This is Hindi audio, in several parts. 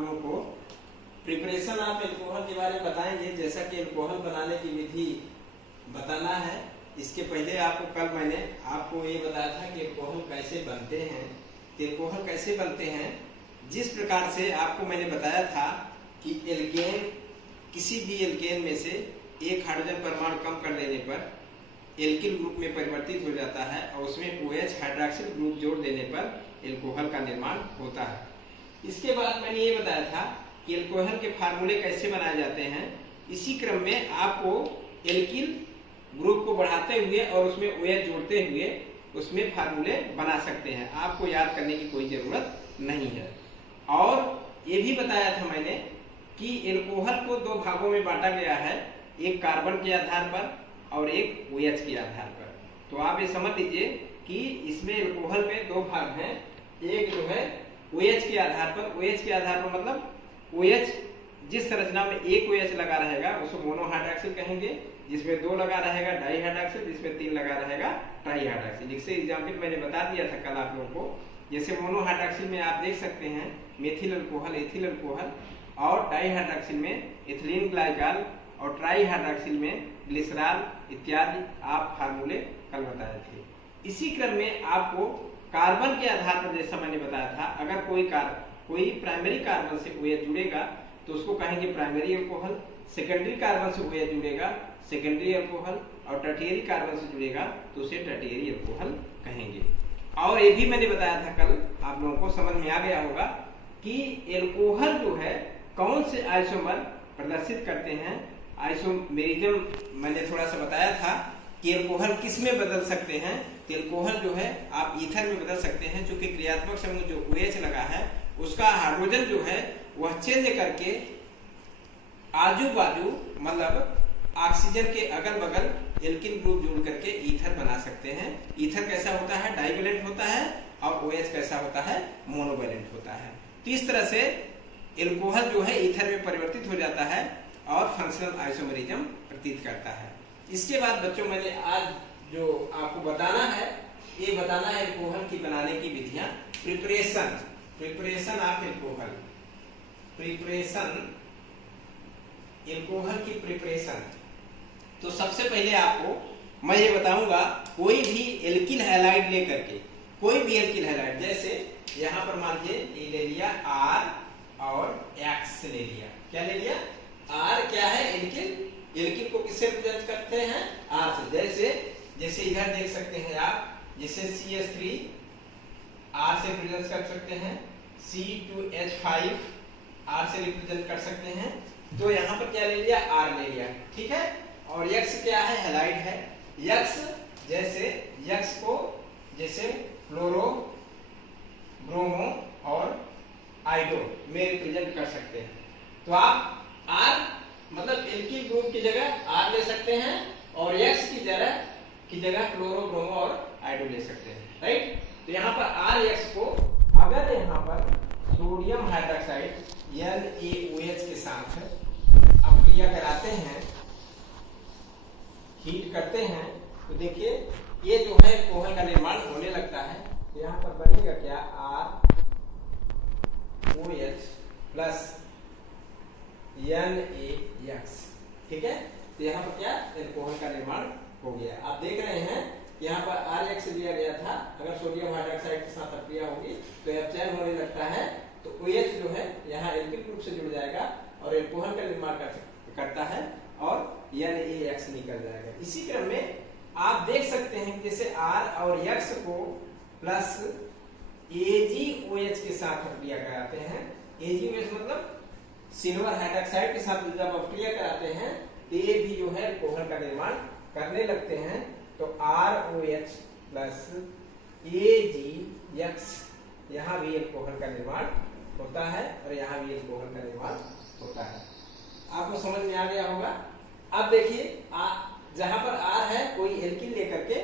लोगों को प्रिपरेशन ऑफ एल्कोहल के बारे में बताएंगे। जैसा कि एल्कोहल बनाने की विधि बताना है, इसके पहले आपको कल मैंने आपको ये बताया था कि एल्कोहल कैसे बनते हैं। एल्कोहल कैसे बनते हैं, जिस प्रकार से आपको मैंने बताया था कि एल्केन, किसी भी एल्केन में से एक हाइड्रोजन परमाणु कम कर देने पर एल्किल ग्रुप में परिवर्तित हो जाता है और उसमें OH हाइड्रॉक्सिल ग्रुप जोड़ देने पर एल्कोहल का निर्माण होता है। इसके बाद मैंने ये बताया था कि एल्कोहल के फार्मूले कैसे बनाए जाते हैं। इसी क्रम में आपको एल्किल ग्रुप को बढ़ाते हुए और उसमें OH जोड़ते हुए उसमें फार्मूले बना सकते हैं। आपको याद करने की कोई जरूरत नहीं है। और ये भी बताया था मैंने कि एल्कोहल को दो भागों में बांटा गया है, एक कार्बन के आधार पर और एक OH के आधार पर। तो आप ये समझ लीजिए कि इसमें एल्कोहल में दो भाग हैं। एक जो है OH के आधार पर, OH के आधार पर मतलब OH जिस संरचना में एक OH लगा रहेगा उसको मोनोहाइड्रॉक्सिल कहेंगे, जिसमें दो लगा रहेगा डाइहाइड्रॉक्सिल, जिसमें तीन लगा रहेगा ट्राइहाइड्रॉक्सिल। इससे एग्जाम्पल मैंने बता दिया था कल आप लोगों को। जैसे मोनोहाइड्रॉक्सिल में आप देख सकते हैं मेथिल अल्कोहल, एथिल अल्कोहल, और डाइहाइड्रॉक्सिल में इथिलीन ग्लाइकॉल और ट्राइहाइड्रॉक्सिल में ग्लिसरॉल इत्यादि आप फार्मूले कल बताए थे। इसी क्रम में आपको कार्बन के आधार पर, जैसा मैंने बताया था, अगर कोई प्राइमरी कार्बन से OH जुड़ेगा तो उसको कहेंगे प्राइमरी अल्कोहल, सेकेंडरी कार्बन से OH जुड़ेगा सेकेंडरी अल्कोहल, और टर्टियरी कार्बन से जुड़ेगा तो उसे टर्टियरी अल्कोहल कहेंगे। और ये भी मैंने बताया था कल, आप लोगों को समझ में आ गया होगा कि एल्कोहल जो है कौन से आइसोमर प्रदर्शित करते हैं। आइसोमेरिज्म मैंने थोड़ा सा बताया था कि एल्कोहल किस में बदल सकते हैं। एल्कोहल जो है आप ईथर में बदल सकते हैं, क्योंकि क्रियात्मक समूह जो OH लगा है उसका हाइड्रोजन जो है वह चेंज करके आजू बाजू मतलब ऑक्सीजन के अगल बगल एल्किल ग्रुप जोड़ करके ईथर बना सकते हैं। ईथर कैसा होता है, डाइवेलेंट होता है, और OH कैसा होता है, मोनोवेलेंट होता है। तो इस तरह से एल्कोहल जो है ईथर में परिवर्तित हो जाता है और फंक्शनल आइसोमेरिज्म प्रतीत करता है। इसके बाद बच्चों मैंने आज जो आपको बताना है, ये बताना है एल्कोहल की बनाने की विधियां। प्रिपरेशन ऑफ एल्कोहल, एल्कोहल की प्रिपरेशन। तो सबसे पहले आपको मैं ये बताऊंगा, कोई भी एल्किल हैलाइड लेकर के, कोई भी एल्किल हैलाइड, जैसे यहाँ पर मान लीजिए ले लिया R और X ले लिया। क्या ले लिया? R क्या है? एल्किल को किससे रिप्रेजेंट करते हैं? R से। जैसे इधर देख सकते हैं आप, जैसे CH3 R से रिप्रेजेंट कर सकते हैं, C2H5 R से रिप्रेजेंट कर सकते हैं। तो यहाँ पर क्या ले लिया? R ले लिया, ठीक है। और X क्या है? हैलाइड है। X को जैसे फ्लोरो, ब्रोमो और आइडो में रिप्रेजेंट कर सकते हैं। तो आप R मतलब एल्किल ग्रुप की जगह R ले सकते हैं और X की जगह क्लोरो, ब्रोमो और आइडो ले सकते हैं, राइट। तो यहाँ पर RX को अगर यहाँ पर सोडियम हाइड्रोक्साइड NaOH के साथ अपक्रिया कराते हैं, हीट करते हैं, तो देखिए ये जो है एल्कोहल का निर्माण होने लगता है। तो यहाँ पर बनेगा क्या? ROH प्लस NaX, ठीक है। तो यहाँ पर क्या? एल्कोहल का निर्माण हो गया। आप देख रहे हैं यहाँ पर RX दिया गया था, अगर सोडियम हाइड्रोक्साइड के साथ अपक्रिया होगी तो यह चयन होने लगता है, तो OH जो है यहाँ एल्किल ग्रुप से जुड़ जाएगा और एल्कोहल का निर्माण करता है और NaX निकल जाएगा। इसी क्रम में आप देख सकते हैं जैसे R और X को प्लस AgOH के साथ अपक्रिया कराते हैं। AgOH मतलब सिल्वर हाइड्रोक्साइड के साथ जब अपक्रिया कराते हैं तो ये भी जो है एल्कोहल का निर्माण करने लगते हैं। तो ROH प्लस AgX, यहाँ भी एल्कोहल का निर्माण होता है और यहाँ भी एल्कोहल का निर्माण होता है। आपको समझ में आ गया होगा। अब देखिए जहां पर R है कोई एल्किल लेकर के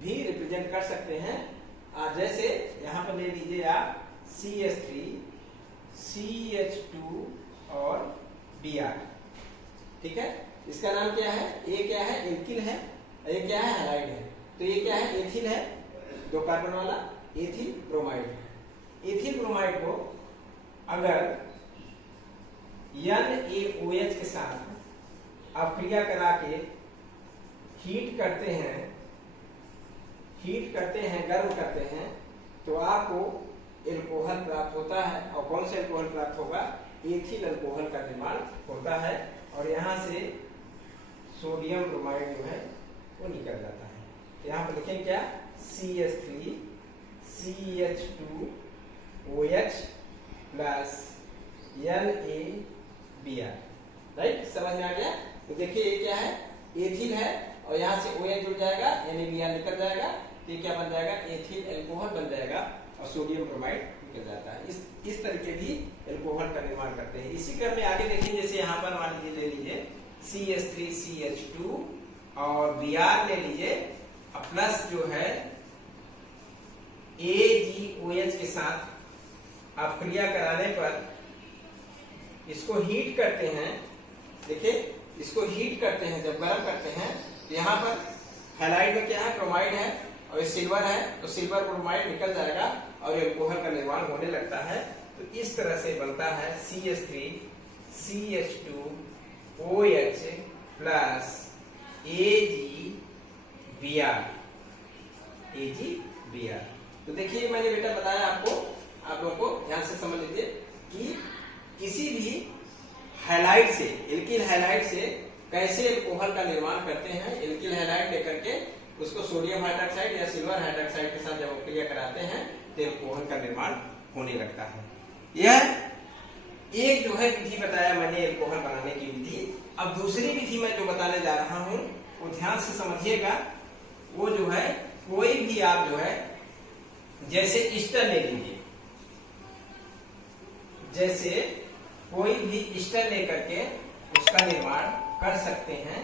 भी रिप्रेजेंट कर सकते हैं। जैसे यहाँ पर ले लीजिए आप CH3, CH2 और Br, ठीक है। इसका नाम क्या है? ये क्या है? एल्किल है, ये क्या है? हैलाइड है। तो ये क्या है? एथिल है, दो कार्बन वाला एथिल ब्रोमाइड है। एथिल ब्रोमाइड को अगर NaOH के साथ आप क्रिया करा के हीट करते हैं, गर्म करते हैं, तो आपको एल्कोहल प्राप्त होता है। और कौन सा एल्कोहल प्राप्त होगा? एथिल अल्कोहल का निर्माण होता है। और यहाँ से सोडियम ब्रोमाइड जो है वो निकल जाता है। तो यहाँ पर लिखें क्या? CH3 CH2OH plus NaBr। Right, समझ में आ गया? तो देखिए ये क्या है? एथिल है और यहाँ से OH जुड़ जाएगा, NaBr निकल जाएगा, तो ये क्या बन जाएगा? एथिल अल्कोहल बन जाएगा और सोडियम ब्रोमाइड निकल जाता है। इस तरीके भी अल्कोहल का निर्माण करते हैं। इसी क्रम में आगे देखें, जैसे यहाँ पर मान लीजिए ले लीजिए CH3 CH2 और Br ले लीजिए, प्लस जो है AgOH के साथ आप क्रिया कराने पर इसको हीट करते हैं। देखिए इसको हीट करते हैं, जब गर्म करते हैं तो यहाँ पर हैलाइड में क्या है? क्रोमाइड है और ये सिल्वर है, तो सिल्वर ब्रोमाइड निकल जाएगा और एल्कोहल का निर्माण होने लगता है। तो इस तरह से बनता है CH3 CH2OH प्लस AgBr। तो देखिए मैंने बेटा बताया आपको, आप लोगों को ध्यान से समझ लीजिए कि किसी भी हैलाइड से, एल्किल हैलाइड से कैसे एल्कोहल का निर्माण करते हैं। एल्किल हैलाइड लेकर के उसको सोडियम हाइड्रोक्साइड या सिल्वर हाइड्रोक्साइड के साथ जब क्रिया कराते हैं तो एल्कोहल का निर्माण होने लगता है। यह एक जो है विधि बताया मैंने एल्कोहल बनाने की विधि। अब दूसरी विधि मैं जो बताने जा रहा हूं वो ध्यान से समझिएगा। वो जो है कोई भी आप जो है जैसे ईस्टर ले लीजिए, जैसे कोई भी ईस्टर लेकर के उसका निर्माण कर सकते हैं,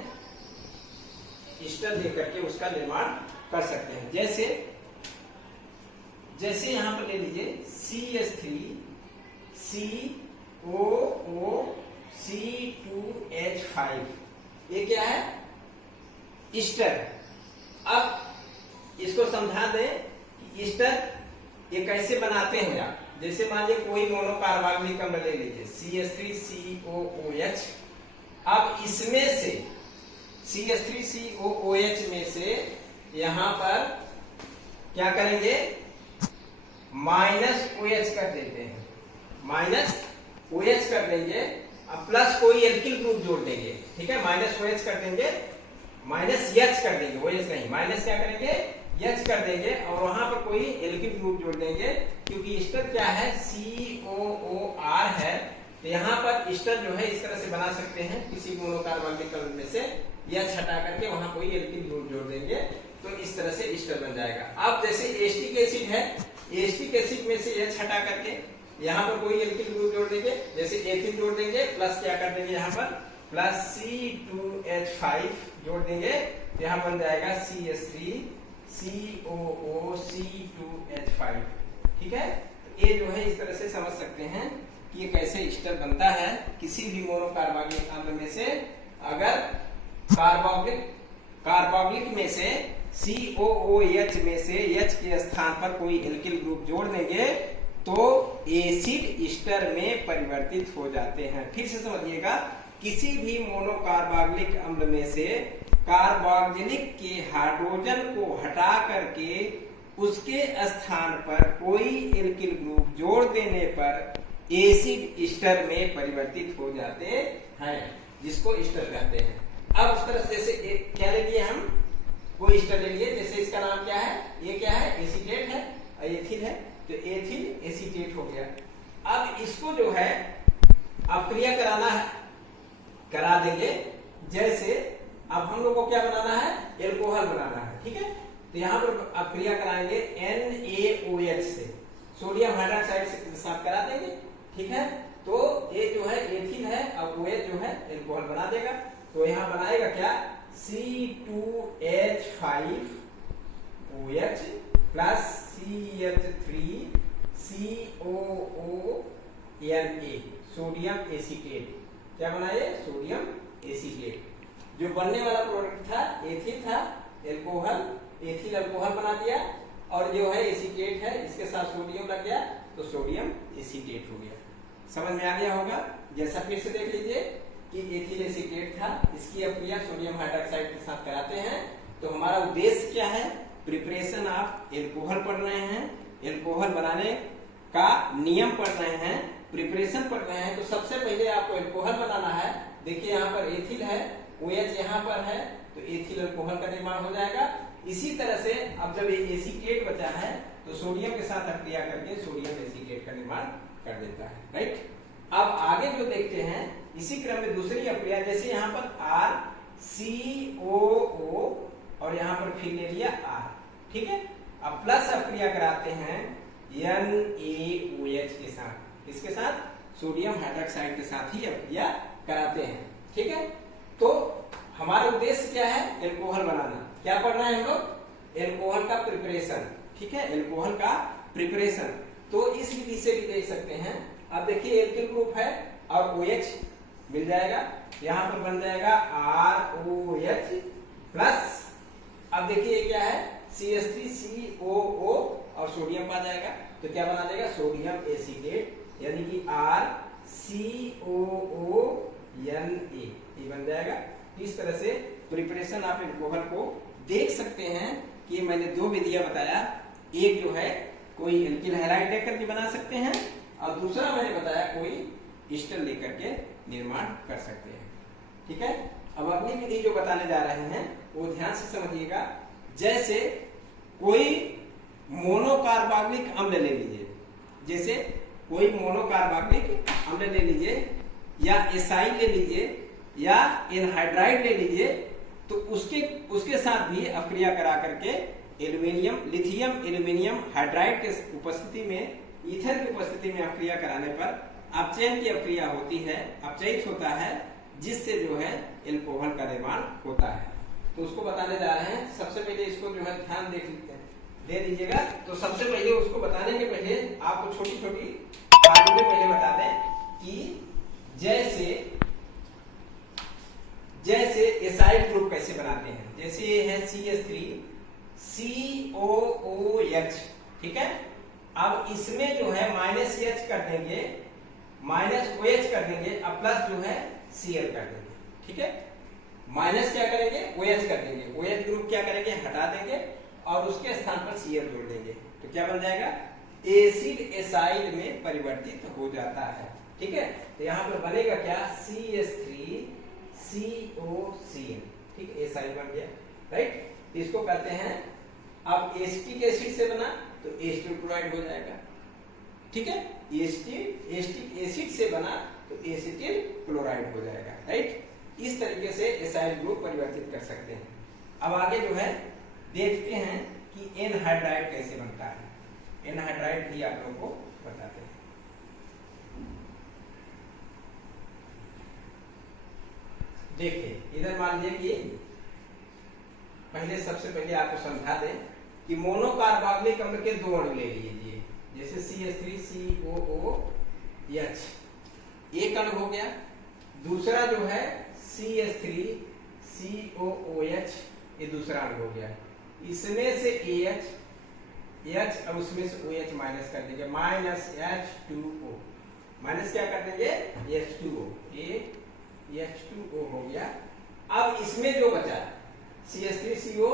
ईस्टर लेकर के उसका निर्माण कर सकते हैं। जैसे यहां पर ले लीजिए CH3 COOC2H5, ये क्या है? ईस्टर। अब इसको समझा दें कि ईस्टर ये कैसे बनाते हैं आप। जैसे मान लीजिए कोई मोनोकार्बोक्सिलिक अम्ल ले लीजिए CH3COOH। अब इसमें से CH3COOH में से यहां पर क्या करेंगे? -OH कर देते हैं, -OH कर देंगे। अब प्लस कोई एल्किल ग्रुप जोड़ देंगे, ठीक है? -OH कर देंगे, -H कर देंगे, OH नहीं, माइनस क्या करेंगे? H कर देंगे और वहां पर कोई एल्किल ग्रुप जोड़ देंगे, क्योंकि ईस्टर क्या है? COOR है। तो यहाँ पर ईस्टर जो है इस तरह से बना सकते हैं, किसी मोनोकार्बोक्सिलिक अम्ल में से H हटा करके वहां कोई एल्किल ग्रुप जोड़ देंगे, तो इस तरह से ईस्टर बन जाएगा। अब जैसे एसिटिक एसिड है, एसिटिक एसिड में से H हटा करके यहाँ पर कोई एल्किल ग्रुप जोड़ देंगे, जैसे एथिल जोड़ देंगे, प्लस क्या कर देंगे यहाँ पर? प्लस C2H5 जोड़ देंगे, यहाँ बन जाएगा CH3 COOC2H5। ठीक है? ये जो है इस तरह से समझ सकते हैं कि ये कैसे ईस्टर बनता है। किसी भी मोनोकार्बोक्सिलिक अम्ल में से अगर कार्बोक्सिलिक में से COOH में से H के स्थान पर कोई एल्किल ग्रुप जोड़ देंगे तो एसिड ईस्टर में परिवर्तित हो जाते हैं। फिर से समझिएगा, किसी भी मोनोकार्बोक्सिलिक अम्ल में से कार्बोक्सिलिक के हाइड्रोजन को हटा करके उसके स्थान पर कोई एल्किल ग्रुप जोड़ देने पर एसिड ईस्टर में परिवर्तित हो जाते हैं, जिसको ईस्टर कहते हैं। अब उस तरह से जैसे क्या ले लिए हम? कोई ईस्टर ले लिए, जैसे इसका नाम क्या है? ये क्या है? एसीटेट है और एथिल है, तो एथिल एसीटेट हो गया। अब इसको जो है आप क्रिया कराना है, करा देंगे। जैसे अब हम लोग को क्या बनाना है? एल्कोहल बनाना है, ठीक है? तो यहाँ पर आप क्रिया कराएंगे NaOH से, सोडियम हाइड्रोक्साइड से साथ करा देंगे, ठीक है? तो ये जो है एथिल है, अब OH जो है एल्कोहल बना देगा। तो यहाँ बनाएगा क्या? C2H5OH plus CH3COONA, sodium acetate. क्या बनाए? Sodium acetate. जो बनने वाला प्रोडक्ट था एथिल था, एल्कोहल, एथिल अल्कोहल बना दिया, और जो है एसीटेट है, इसके साथ सोडियम लग गया तो सोडियम एसीटेट हो गया। समझ में आ गया होगा। जैसा फिर से देख लीजिए कि एथिल एसीटेट था, इसकी अपक्रिया सोडियम हाइड्रोक्साइड के साथ कराते हैं। तो हमारा उद्देश्य क्या है, प्रिपरेशन ऑफ एल्कोहल पढ़ रहे हैं, एल्कोहल बनाने का नियम पढ़ रहे हैं, प्रिपरेशन पढ़ रहे हैं। तो सबसे पहले आपको एल्कोहल बनाना है। देखिए यहाँ पर एथिल है, OH यहाँ पर है, तो एथिल अल्कोहल का निर्माण हो जाएगा। इसी तरह से अब जब ये एसीटेट बचा है तो सोडियम के साथ अपक्रिया करके सोडियम एसीटेट का निर्माण कर देता है, राइट। अब आगे जो देखते हैं इसी क्रम में दूसरी अपक्रिया, जैसे यहाँ पर RCOO और यहाँ पर फिर ले लिया R, ठीक है। अब प्लस अपक्रिया कराते हैं NaOH के साथ, किसके साथ, सोडियम हाइड्रोक्साइड के साथ ही अपक्रिया कराते हैं, ठीक है। तो हमारा उद्देश्य क्या है, एल्कोहल बनाना। क्या पढ़ना है हम लोग, एल्कोहल का प्रिपरेशन, ठीक है, एल्कोहल का प्रिपरेशन। तो इस विधि से भी देख सकते हैं। अब देखिए एल्किल ग्रुप है और OH मिल जाएगा, यहाँ पर बन जाएगा ROH प्लस, अब देखिए क्या है CH3COO और सोडियम पा जाएगा, तो क्या बना देगा, सोडियम एसीटेट, यानी कि RCOONA ये बन जाएगा। इस तरह से प्रिपरेशन आप एल्कोहल को देख सकते हैं कि मैंने दो विधियां बताया, एक जो है कोई एल्किल हैलाइड लेकर के बना सकते हैं और दूसरा मैंने बताया कोई ईस्टर लेकर के निर्माण कर सकते हैं, ठीक है। अब अगली विधि जो बताने जा रहे हैं वो ध्यान से समझिएगा। जैसे कोई मोनोकार्बोक्सिलिक अम्ल ले लीजिए, जैसे कोई मोनोकार्बोक्सिलिक अम्ल ले लीजिए या एसाइल ले लीजिए या एनहाइड्राइड ले लीजिए, तो उसके साथ भी अपक्रिया करा करके एल्यूमिनियम, लिथियम एल्यूमिनियम हाइड्राइड के उपस्थिति में, ईथर की उपस्थिति में अपक्रिया कराने पर अपचयन की अपक्रिया होती है, अपचयित होता है, जिससे जो है एल्कोहल का निर्माण होता है। तो उसको बताने जा रहे हैं। सबसे पहले इसको जो है ध्यान दे दीजिएगा। तो सबसे पहले उसको बताने के पहले आपको छोटी छोटी फार्मूले पहले बता दें कि जैसे एसाइल ग्रुप कैसे बनाते हैं। जैसे ये है CH3COOH, ठीक है। अब इसमें जो है -H कर देंगे, -OH कर देंगे, अब प्लस जो है Cl कर देंगे, ठीक है। माइनस क्या करेंगे, OH कर देंगे, OH ग्रुप क्या करेंगे, हटा देंगे और उसके स्थान पर Cl जोड़ देंगे, तो क्या बन जाएगा, एसिड एसाइड में परिवर्तित हो जाता है, ठीक है। तो यहाँ पर बनेगा क्या, CH3COCl, ठीक है, एसाइड बन गया, राइट। इसको कहते हैं, अब एसिटिक एसिड से बना तो एसिटिल क्लोराइड हो जाएगा, ठीक है। एसिटिक एसिड से बना तो एसिटिल क्लोराइड हो जाएगा, राइट। इस तरीके से एसाइल ग्रुप परिवर्तित कर सकते हैं। अब आगे जो है देखते हैं कि एनहाइड्राइड कैसे बनता है। एनहाइड्राइड भी आप लोगों को बताते हैं। देखिए इधर मान लीजिए कि सबसे पहले आपको समझा दें कि मोनोकार्बोक्सिलिक अम्ल के दो अणु ले लीजिए, जैसे CH3COOH एक अणु हो गया, दूसरा जो है CH3COOH ये दूसरा अणु हो गया। इसमें से H और उसमें से OH माइनस कर देंगे, -H2O, माइनस क्या कर देंगे, H2O, ये H2O हो गया। अब इसमें जो बचा CH3CO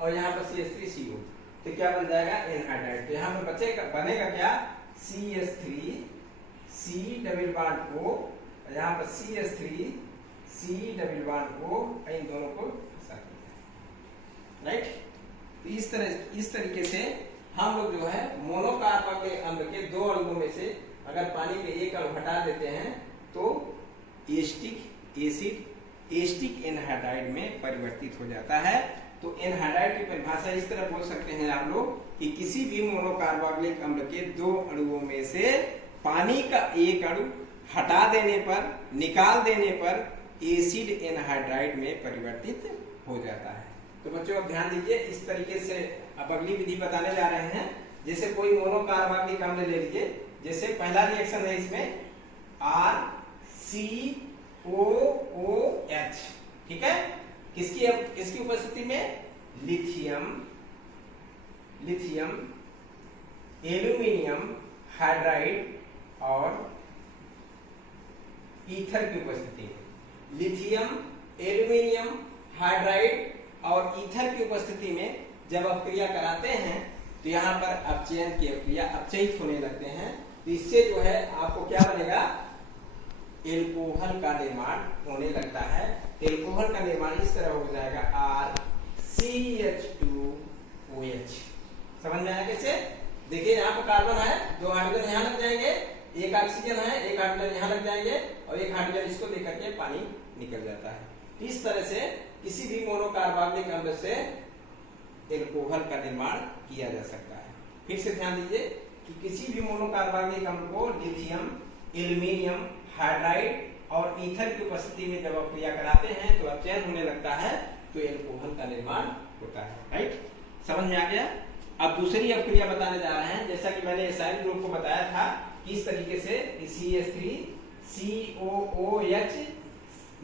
और यहाँ पर CH3CO, तो क्या बन जाएगा, एनहाइड्राइड। तो यहाँ पर बनेगा क्या, CH3C+O, यहाँ पर CH3C+O, इन दोनों को राइट। तो इस तरीके से हम लोग जो है मोनोकार्बोक्सिलिक अम्ल के दो अणुओं में से अगर पानी के एक अणु हटा देते हैं तो एसिटिक एसिड एसिटिक एनहाइड्राइड में परिवर्तित हो जाता है। तो एनहाइड्राइड की परिभाषा इस तरह बोल सकते हैं आप लोग कि किसी भी मोनोकार्बोक्सिलिक अम्ल के दो अणुओं में से पानी का एक अणु हटा देने पर, निकाल देने पर एसिड एनहाइड्राइड में परिवर्तित हो जाता है। तो बच्चों अब ध्यान दीजिए, इस तरीके से अब अगली विधि बताने जा रहे हैं। जैसे कोई मोनोकार्बोक्सिलिक अम्ल ले लीजिए, जैसे पहला रिएक्शन है इसमें RCOOH, ठीक है। किसकी उपस्थिति में, लिथियम एल्यूमिनियम हाइड्राइड और ईथर की उपस्थिति में, लिथियम, एल्यूमिनियम हाइड्राइड और ईथर की उपस्थिति में जब अपक्रिया कराते हैं तो यहाँ पर अपचयन की अपक्रिया अपचयित होने लगते हैं। तो इससे जो है आपको क्या बनेगा, एल्कोहल का निर्माण होने लगता है। एल्कोहल का निर्माण इस तरह हो जाएगा RCH2OH। समझ में आया कैसे? देखिए यहाँ पर कार्बन है, 2 हाइड्रोजन यहाँ लग जाएंगे, एक ऑक्सीजन है, एक हाइड्रोजन यहाँ लग जाएंगे और एक हाइड्रोजन इसको लेकर के पानी निकल जाता है। इस तरह से किसी भी मोनोकार्बोनिक अम्ल से एल्कोहल का निर्माण किया जा सकता है। फिर से ध्यान दीजिए कि किसी भी मोनोकार्बोनिक अम्ल को लिथियम, एल्यूमिनियम हाइड्राइड और ईथर की उपस्थिति में जब अपक्रिया कराते हैं तो अपचयन होने लगता है, तो एल्कोहल का निर्माण होता है। राइट, समझ में आ गया? अब दूसरी अपक्रिया बताने जा रहे हैं। जैसा कि मैंने एसाइल ग्रुप को बताया था किस तरीके से CH3COOH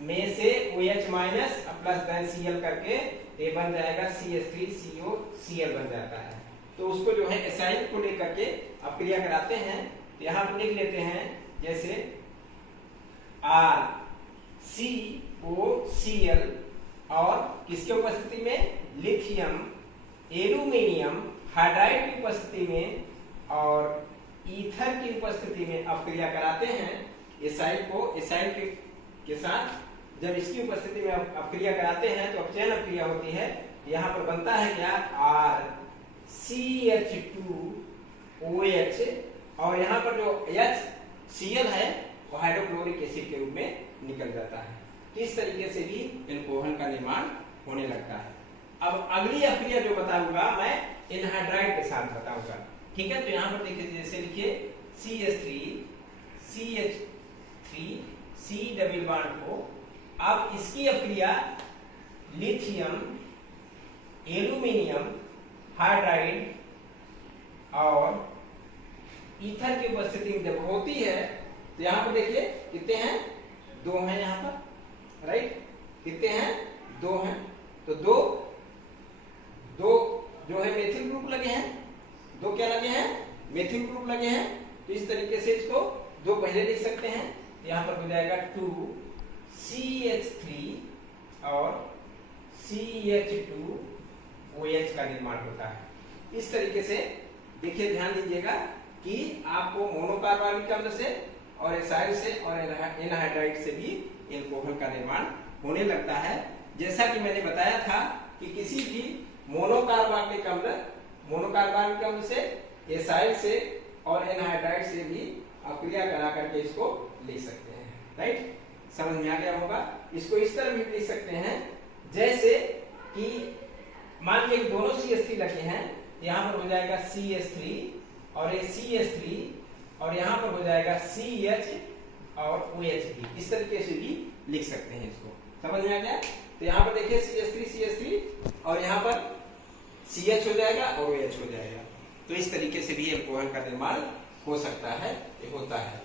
में से OH minus plus then Cl करके ये बन जाएगा CH3COCl बन जाता है। तो उसको जो है एसाइल को लेकर के अपक्रिया कराते हैं। तो यहाँ पर लिख लेते हैं जैसे RCOCl और किसके उपस्थिति में, लिथियम, एल्यूमिनियम हाइड्राइड की उपस्थिति में और ईथर की उपस्थिति में अपक्रिया कराते हैं एसाइल को। एसाइल के साथ जब इसकी उपस्थिति में अपक्रिया कराते हैं तो अपचयन अपक्रिया होती है। यहाँ पर बनता है क्या, RCH2OH और यहाँ पर जो HCl है वो हाइड्रोक्लोरिक एसिड के रूप में निकल जाता है। इस तरीके से भी एल्कोहल का निर्माण होने लगता है। अब अगली अपक्रिया जो बताऊंगा मैं एनहाइड्राइड के साथ बताऊंगा। ठीक है, तो यहाँ पर देखिए जैसे लिखिए CH3CH3 C डबल बॉन्ड को, अब इसकी अपक्रिया लिथियम, एल्यूमिनियम हाइड्राइड और ईथर की उपस्थिति में जब होती है तो यहाँ पर देखिए कितने हैं, 2 हैं यहाँ पर। राइट, कितने हैं, 2 हैं। तो दो जो है मेथिल ग्रुप लगे हैं, 2 क्या लगे हैं, मेथिल ग्रुप लगे हैं। तो इस तरीके से इसको 2 पहले लिख सकते हैं। यहाँ पर हो जाएगा 2CH3 और CH2OH का निर्माण होता है। इस तरीके से देखिए, ध्यान दीजिएगा कि आपको मोनोकार्बोनिक अम्ल से और एसाइल से और एनहाइड्राइड से भी एल्कोहल का निर्माण होने लगता है। जैसा कि मैंने बताया था कि किसी भी मोनोकार्बोनिक अम्ल से, एसाइल से और एनहाइड्राइड से भी अपक्रिया करा करके इसको लिख सकते हैं। राइट, समझ में आ गया होगा? इसको इस तरह भी लिख सकते हैं जैसे कि मान लीजिए दोनों CH3 लगे हैं, यहाँ पर हो जाएगा CH3 और ये CH3 और यहाँ पर हो जाएगा CH और OH भी। इस तरीके से भी लिख सकते हैं इसको। समझ में आ गया? तो यहाँ पर देखिए CH3 और यहाँ पर CH हो जाएगा और OH हो जाएगा। तो इस तरीके से भी एल्कोहल का निर्माण हो सकता है, होता है।